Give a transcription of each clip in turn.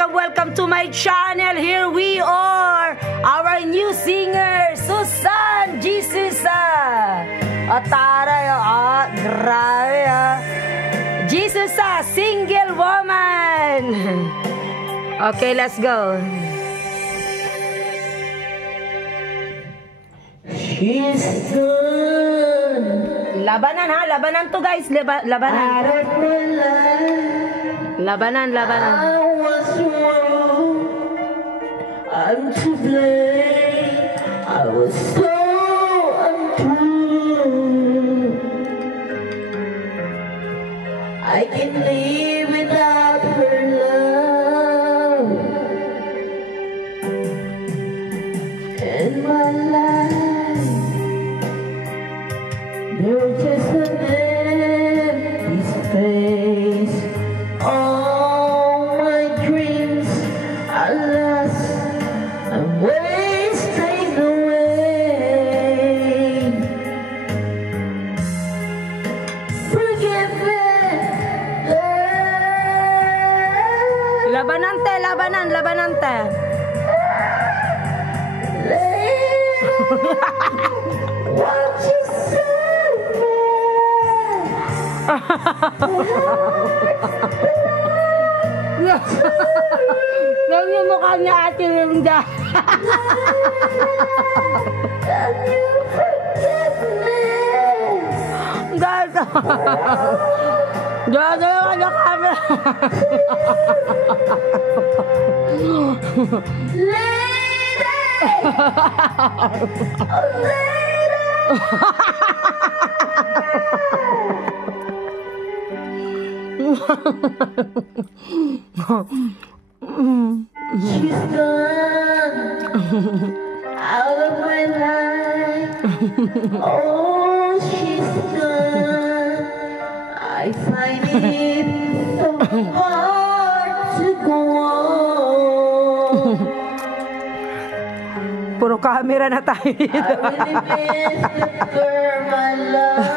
welcome to my channel. Here we are, our new singer, Susan Jesus. Taray, grabe Jesus, single woman. Okay, let's go. She's good. Labanan ha, labanan to guys, labanan. Labanan. I was wrong. I'm to blame. I was so untrue. I can live without her love. And my life, there's just an empty space. All my dreams are lost. I'm wasting away. Forgive me. Labanan te. What you said, Yan yung mukha niya Ate Linda. Can you forgive me? Guys, gaga yung ano camera. Lady! Oh, she's gone out of my life. Oh, she's gone. I find it so hard to go on. Puro camera na tayo dito. I really miss the girl I love.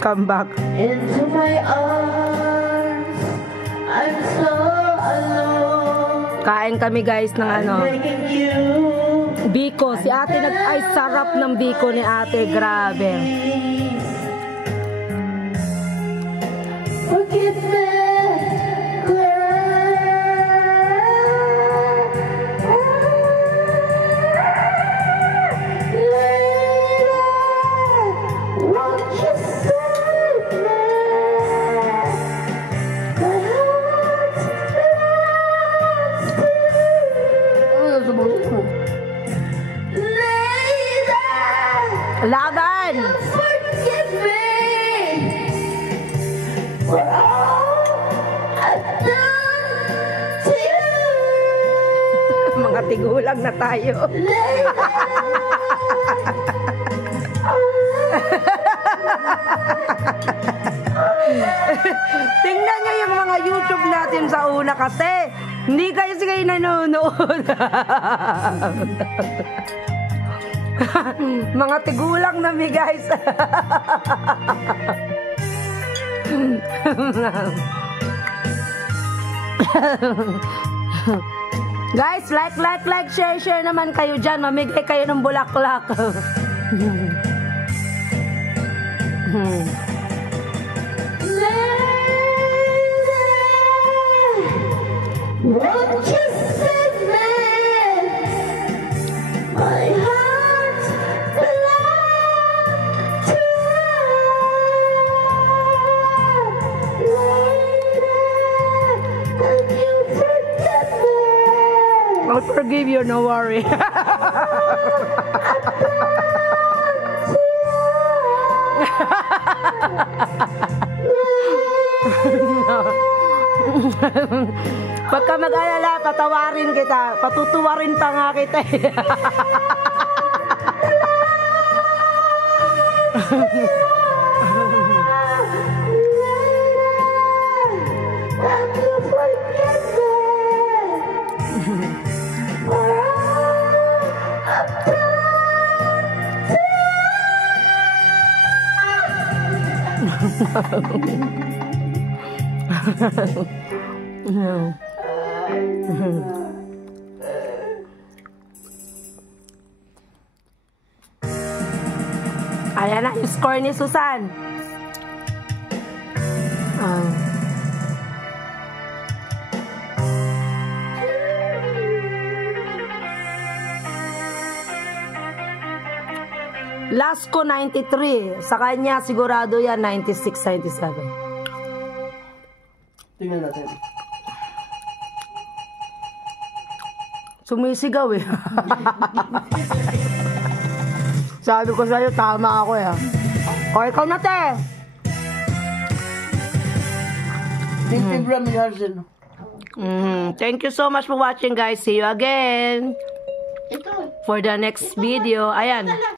Come back into my arms. I'm so alone. Kain kami guys ng ano, Begging you. biko. Si ate ay sarap ng biko ni ate, grabe. Forgive me, Laban! forgive me for all I've done to you. Mga tigulang na tayo. Tingnan nyo yung mga YouTube natin sa una kasi hindi kayo nanonood. Mga tigulang na mi guys. Guys, like, share naman kayo dyan. Mamigay kayo ng bulaklak. Won't you save me? My heart belongs to you. Lady, can you forget me? I'll forgive you, no worry. Pagka mag-alala, patawarin kita. Patutuwarin pa nga kita. Can you forget me? For all I've done to you. Ayan na, yung score ni Susan. Last ko 93. Sa kanya sigurado yan 96, 97. Tingnan natin. Sumisigaw eh. Sabi ko sa'yo, tama ako eh. O, ikaw na, te. 50 grams ni Hazel. Thank you so much for watching, guys. See you again Ito. for the next video. Ayan.